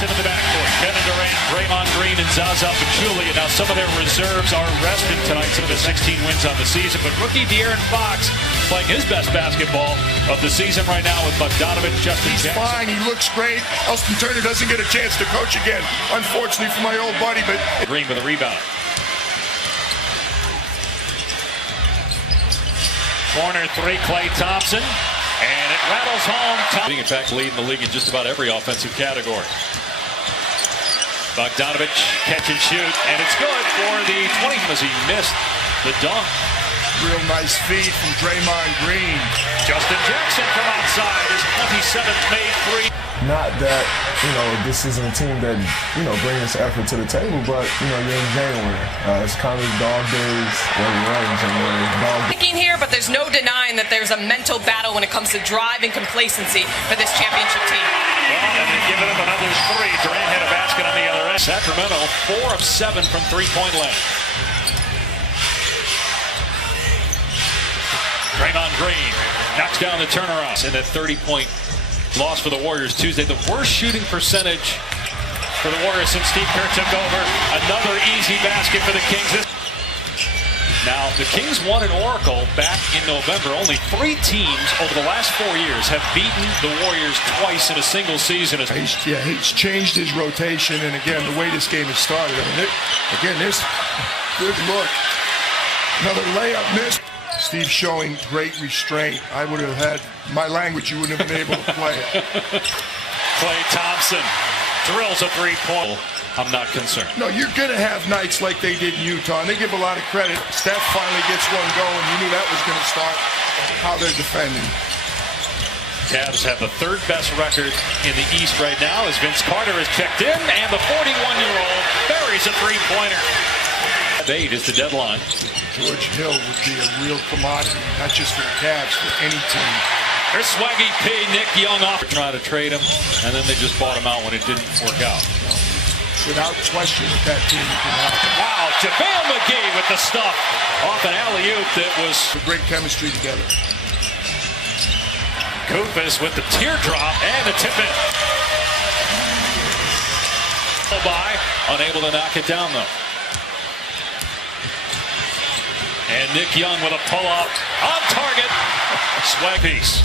Jackson in the backcourt. Kevin Durant, Draymond Green, and Zaza Pachulia. Now some of their reserves are rested tonight. Some of the 16 wins on the season. But rookie De'Aaron Fox playing his best basketball of the season right now with Bogdanovich, Justin Jackson. He's fine. He looks great. Elston Turner doesn't get a chance to coach again, unfortunately for my old buddy. But Green with a rebound. Corner three, Klay Thompson. And it rattles home. In fact, leading the league in just about every offensive category. Bogdanovich, catch and shoot. And it's good for the 20 as he missed the dunk. Real nice feed from Draymond Green. Justin Jackson from outside. His 27th made three. Not that, this isn't a team that, brings effort to the table, but, you're in January. It's kind of dog days, early range, and dog days. Here, but there's no denying that there's a mental battle when it comes to drive and complacency for this championship team. Well, and they're giving him another three. Durant had a basket on the other end. Sacramento, 4 of 7 from three-point land. Draymond Green knocks down the turnaround. In that 30-point loss for the Warriors Tuesday, the worst shooting percentage for the Warriors since Steve Kerr took over. Another easy basket for the Kings. Now, the Kings won at Oracle back in November. Only 3 teams over the last 4 years have beaten the Warriors twice in a single season. He's changed his rotation, and again, the way this game has started. This good look. Another layup missed. Steve showing great restraint. I would have had my language, you wouldn't have been able to play it. Klay Thompson drills a three-point. I'm not concerned. No, you're going to have nights like they did in Utah, and they give a lot of credit. Steph finally gets one going. You knew that was going to start how they're defending. Cavs have the 3rd best record in the East right now as Vince Carter is checked in, and the 41-year-old buries a three-pointer. 8 is the deadline. George Hill would be a real commodity, not just for the Cavs, for any team. There's Swaggy P, Nick Young off. Trying to trade him, and then they just bought him out when it didn't work out. No. Without question, with that team, it can happen. Wow, JaVale McGee with the stuff off an alley-oop that was a great chemistry together. Koufis with the teardrop and the tip-in. By, unable to knock it down, though. And Nick Young with a pull-up on target. Swag piece.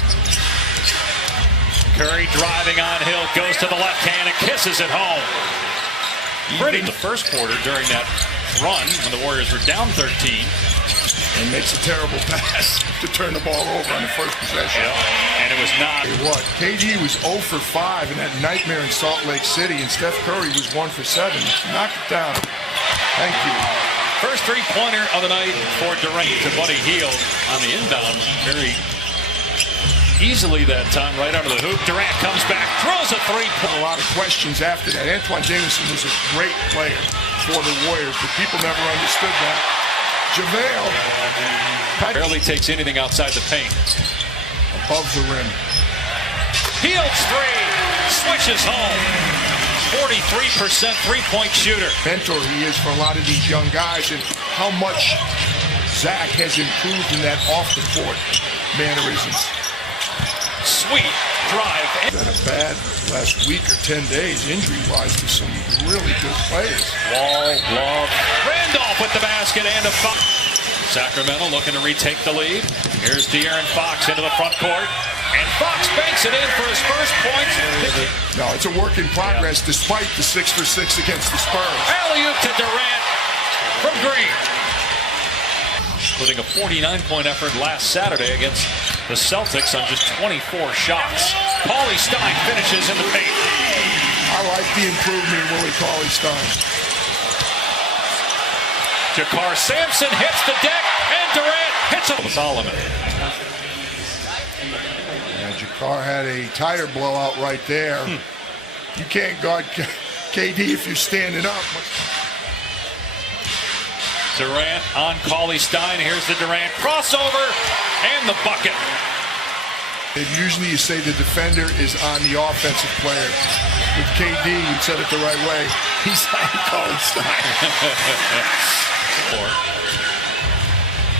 Curry driving on Hill, goes to the left hand and kisses it home. Pretty the first quarter during that run when the Warriors were down 13. And makes a terrible pass to turn the ball over on the first possession. Yeah, and it was not. What? KD was 0 for 5 in that nightmare in Salt Lake City, and Steph Curry was 1 for 7. Knocked it down. Thank you. First three-pointer of the night for Durant to Buddy Hield on the inbound. Very easily that time, right out of the hoop. Durant comes back, throws a three-point. A lot of questions after that. Antoine Jameson was a great player for the Warriors, but people never understood that. JaVale barely takes anything outside the paint. Above the rim. Hield's three, switches home. 43% three-point shooter. Mentor he is for a lot of these young guys, and how much Zach has improved in that off-the-court mannerisms. Sweet drive. Had a bad last week or 10 days injury-wise to some really good players. Wall, love. Randolph with the basket and a foul. Sacramento looking to retake the lead. Here's De'Aaron Fox into the front court. And Fox banks it in for his first points. No, it's a work in progress despite the 6 for 6 against the Spurs. Alley-oop to Durant from Green. Putting a 49-point effort last Saturday against the Celtics on just 24 shots. Paulie Stein finishes in the paint. I like the improvement in Willie Cauley-Stein. Jakar Sampson hits the deck, and Durant hits him. Solomon. Jakar had a tire blowout right there. You can't guard KD if you're standing up. Durant on Cauley-Stein. Here's the Durant crossover and the bucket. And usually you say the defender is on the offensive player. With KD, you said it the right way. He's on Cauley-Stein.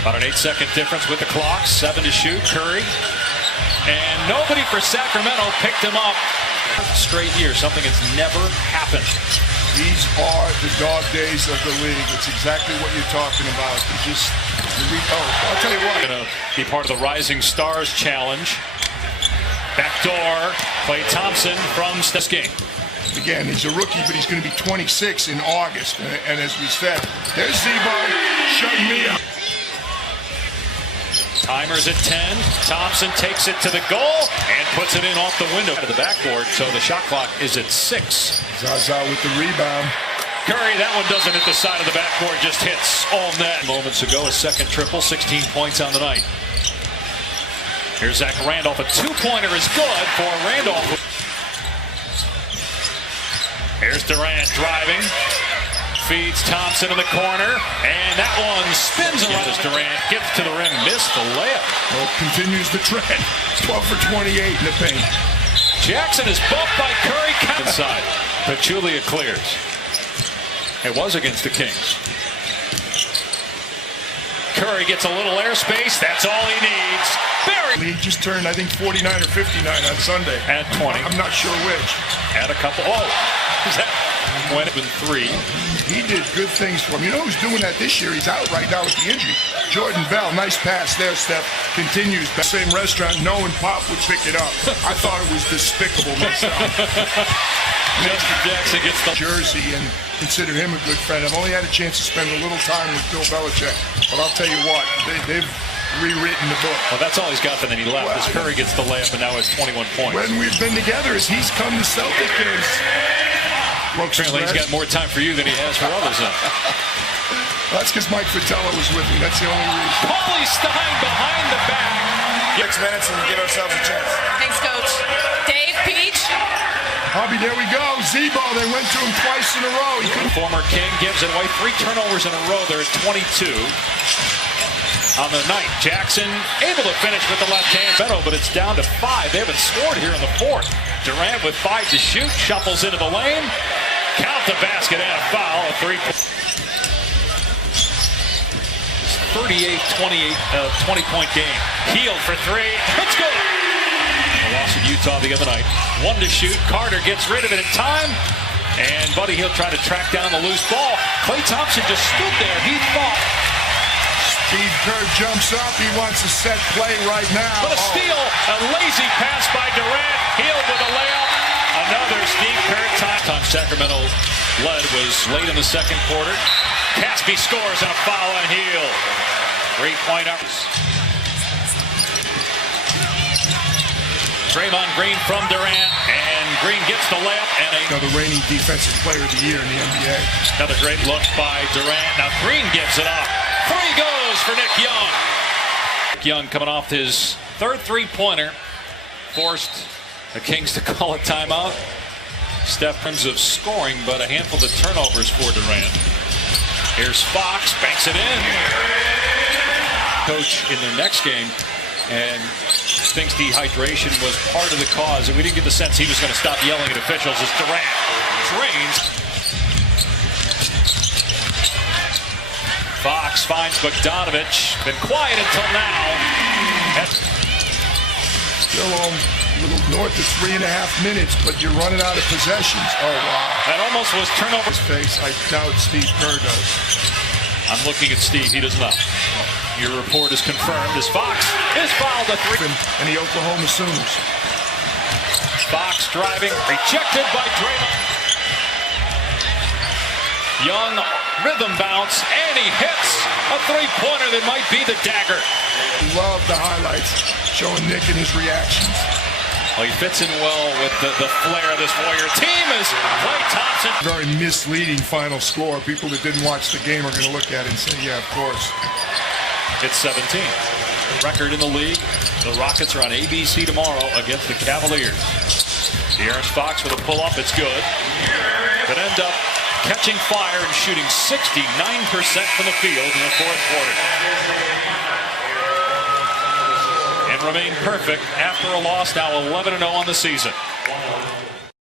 About an 8-second difference with the clock. 7 to shoot. Curry. And nobody for Sacramento picked him up Straight year, something that's never happened. These are the dog days of the league. It's exactly what you're talking about. I'll tell you what. Going to be part of the Rising Stars Challenge. Backdoor, Klay Thompson from this game. Again, he's a rookie, but he's going to be 26 in August. And as we said, there's Zebo shutting me up. Timer's at 10. Thompson takes it to the goal and puts it in off the window to the backboard. So the shot clock is at 6. Zaza with the rebound. Curry, that one doesn't hit the side of the backboard, just hits all net. Moments ago, a second triple, 16 points on the night. Here's Zach Randolph. A two-pointer is good for Randolph. Here's Durant driving. Feeds Thompson in the corner. And that one spins around as Durant gets to the rim. Missed the layup. Well, continues the trend. 12 for 28 in the paint. Jackson is bumped by Curry. Inside. Pachulia clears. It was against the Kings. Curry gets a little airspace. That's all he needs. Barry. He just turned, I think, 49 or 59 on Sunday. At 20. I'm not sure which. At a couple. Oh, is that went in 3? He did good things for him. You know who's doing that this year? He's out right now with the injury. Jordan Bell. Nice pass there, Steph. Continues. Same restaurant. Knowing Pop would pick it up. I thought it was despicable myself. Justin Jackson gets the jersey and consider him a good friend. I've only had a chance to spend a little time with Bill Belichick, but I'll tell you what, they've rewritten the book. Well, that's all he's got, and then he left. As Curry gets the layup and now has 21 points. When we've been together, as he's come to Celtic games. Apparently he's got more time for you than he has for others. That's because Mike Fratello was with me. That's the only reason. Paulie Stein behind the back. 6 minutes and give ourselves a chance. Thanks, Coach. Dave Peach. Hobby, there we go. Zebo, they went to him twice in a row. Former King gives it away. 3 turnovers in a row. They're at 22 on the night. Jackson able to finish with the left hand. Beto, but it's down to 5. They haven't scored here in the 4th. Durant with 5 to shoot. Shuffles into the lane. Count the basket and a foul. A 3-point. 20-point game. Healed for 3. It's good. The loss in Utah the other night. 1 to shoot. Carter gets rid of it in time. And Buddy Hield tried to track down the loose ball. Klay Thompson just stood there. He thought. Steve Kerr jumps up. He wants a set play right now. But a steal. A lazy pass by Durant. Hield with a layup. Another Steve Kerr time. Sacramento led was late in the second quarter. Caspi scores and a foul on Hield. 3-point uppers. Draymond Green from Durant, and Green gets the layup and the reigning defensive player of the year in the NBA. Another great look by Durant. Now Green gives it up. 3 goes for Nick Young. Nick Young coming off his 3rd 3-pointer. Forced the Kings to call a timeout. Steph terms of scoring, but a handful of turnovers for Durant. Here's Fox, banks it in. Coach in their next game, and thinks dehydration was part of the cause, and we didn't get the sense he was going to stop yelling at officials as Durant drains. Fox finds Bogdanovich. Been quiet until now. Still on a little north of 3.5 minutes, but you're running out of possessions. Oh, wow. That almost was turnover. Face. I doubt Steve Kerr does. I'm looking at Steve. He does not. Your report is confirmed as Fox is fouled at 3. And the Oklahoma Sooners. Fox driving, rejected by Draymond. Young rhythm bounce, and he hits a 3-pointer that might be the dagger. Love the highlights showing Nick and his reactions. Well, he fits in well with the flair of this Warrior team as Klay Thompson. Very misleading final score. People that didn't watch the game are going to look at it and say, yeah, of course. It's 17. Record in the league. The Rockets are on ABC tomorrow against the Cavaliers. De'Aaron Fox with a pull-up. It's good. But end up catching fire and shooting 69% from the field in the 4th quarter. And remain perfect after a loss, now 11-0 on the season.